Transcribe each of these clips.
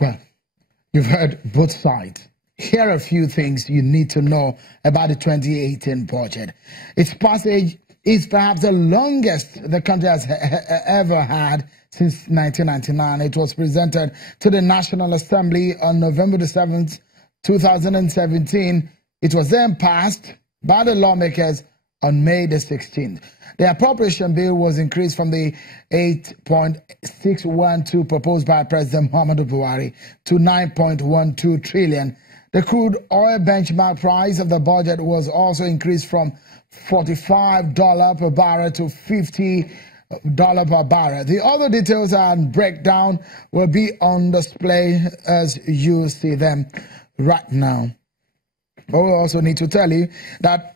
Well, you've heard both sides. Here are a few things you need to know about the 2018 budget. Its passage is perhaps the longest the country has ever had since 1999. It was presented to the National Assembly on November the 7th, 2017. It was then passed by the lawmakers on May the 16th. The appropriation bill was increased from the 8.612 proposed by President Muhammadu Buhari to 9.12 trillion. The crude oil benchmark price of the budget was also increased from $45 per barrel to $50 per barrel. The other details and breakdown will be on display as you see them right now. But we also need to tell you that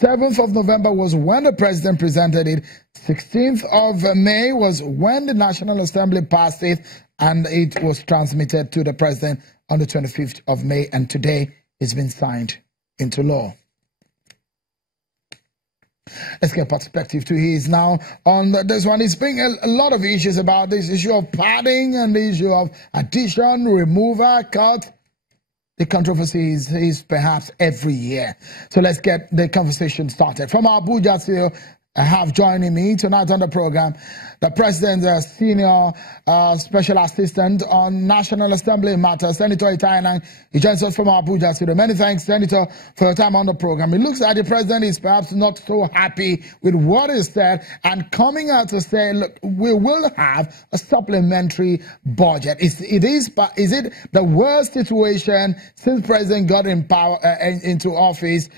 7th of November was when the president presented it. 16th of May was when the National Assembly passed it, and it was transmitted to the president on the 25th of May, and today it's been signed into law. Let's get perspective to his now on this one. It's been a lot of issues about this issue of padding and the issue of addition, removal, cut. The controversy is perhaps every year. So let's get the conversation started. From Abuja studio, I have joining me tonight on the program the President's Senior Special Assistant on National Assembly Matters, Senator Itayanang. He joins us from Abuja studio. Many thanks, Senator, for your time on the program. It looks like the President is perhaps not so happy with what is said and coming out to say, look, we will have a supplementary budget. Is it the worst situation since President got in power, into office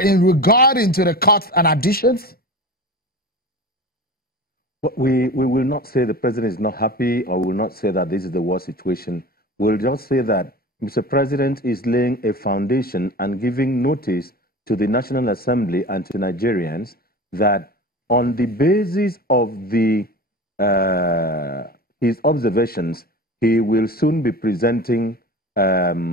in regard into the cuts and additions? We will not say the president is not happy, or we will not say that this is the worst situation. We'll just say that Mr. President is laying a foundation and giving notice to the National Assembly and to Nigerians that on the basis of his observations, he will soon be presenting a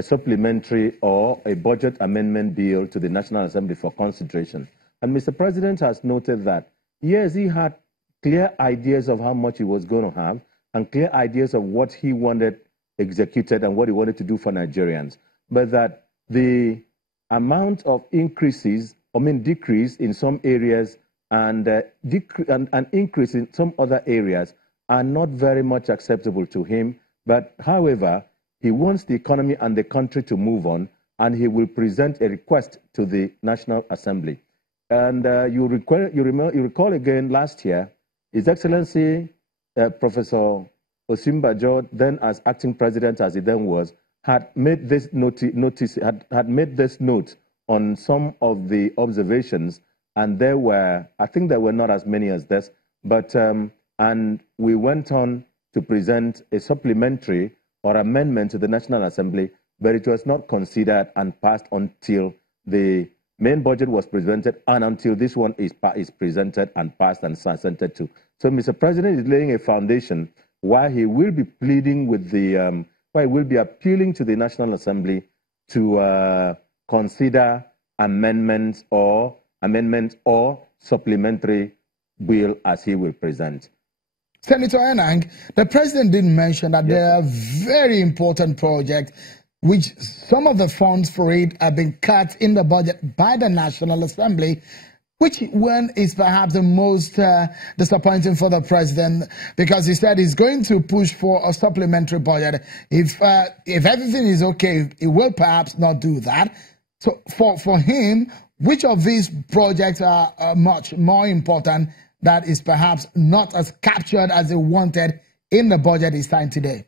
supplementary or a budget amendment bill to the National Assembly for consideration. And Mr. President has noted that, yes, he had clear ideas of how much he was going to have and clear ideas of what he wanted executed and what he wanted to do for Nigerians. But that the amount of decrease in some areas and increase in some other areas are not very much acceptable to him. But however, he wants the economy and the country to move on, and he will present a request to the National Assembly. And you recall again last year, His Excellency Professor Osinbajo, then as acting president as he then was, had made this made this note on some of the observations, and there were, I think there were not as many as this, but and we went on to present a supplementary or amendment to the National Assembly, but it was not considered and passed until the main budget was presented and until this one is presented and passed and consented to. So Mr. President is laying a foundation why he will be pleading with the, why he will be appealing to the National Assembly to consider amendment or supplementary bill as he will present. Senator Enang, the President didn't mention that there are very important projects which some of the funds for it have been cut in the budget by the National Assembly. Which one is perhaps the most disappointing for the president? Because he said he's going to push for a supplementary budget. If everything is okay, he will perhaps not do that. So for him, which of these projects are much more important that is perhaps not as captured as he wanted in the budget he signed today?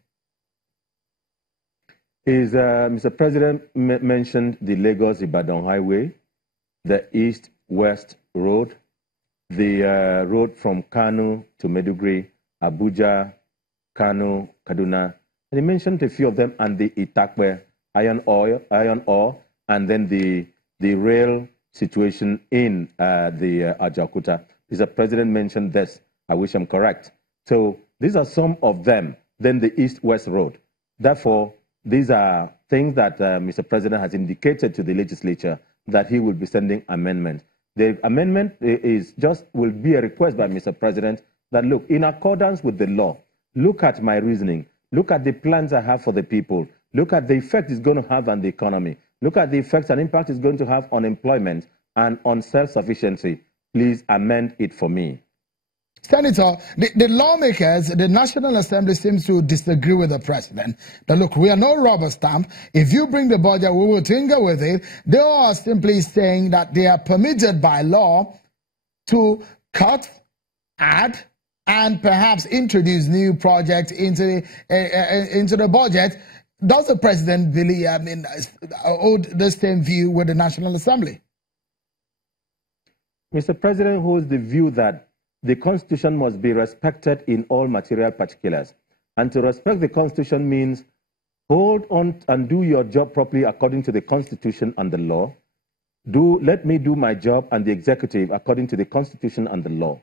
Mr. President mentioned the Lagos-Ibadan Highway, the East-West Road, the road from Kano to Maiduguri, Abuja, Kano, Kaduna. And he mentioned a few of them, and the Itakwe iron ore, and then the rail situation in the Ajaokuta. Mr. President mentioned this. I wish I'm correct. So these are some of them. Then the East-West Road. Therefore, these are things that Mr. President has indicated to the legislature that he will be sending amendment. The amendment will be a request by Mr. President that, look, in accordance with the law, look at my reasoning. Look at the plans I have for the people. Look at the effect it's going to have on the economy. Look at the effects and impact it's going to have on employment and on self-sufficiency. Please amend it for me. Senator, the lawmakers, the National Assembly seems to disagree with the president. That look, we are no rubber stamp. If you bring the budget, we will tinker with it. They are simply saying that they are permitted by law to cut, add, and perhaps introduce new projects into the budget. Does the president believe, hold the same view with the National Assembly? Mr. President holds the view that the Constitution must be respected in all material particulars. And to respect the Constitution means hold on and do your job properly according to the Constitution and the law. Let me do my job and the executive according to the Constitution and the law.